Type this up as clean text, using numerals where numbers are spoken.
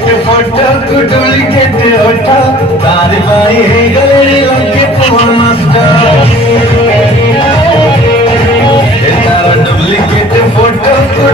photo को duplicate उठा तार भाई है गलेरी लंके तो मास्टर तारा डुप्लीकेट फोटो को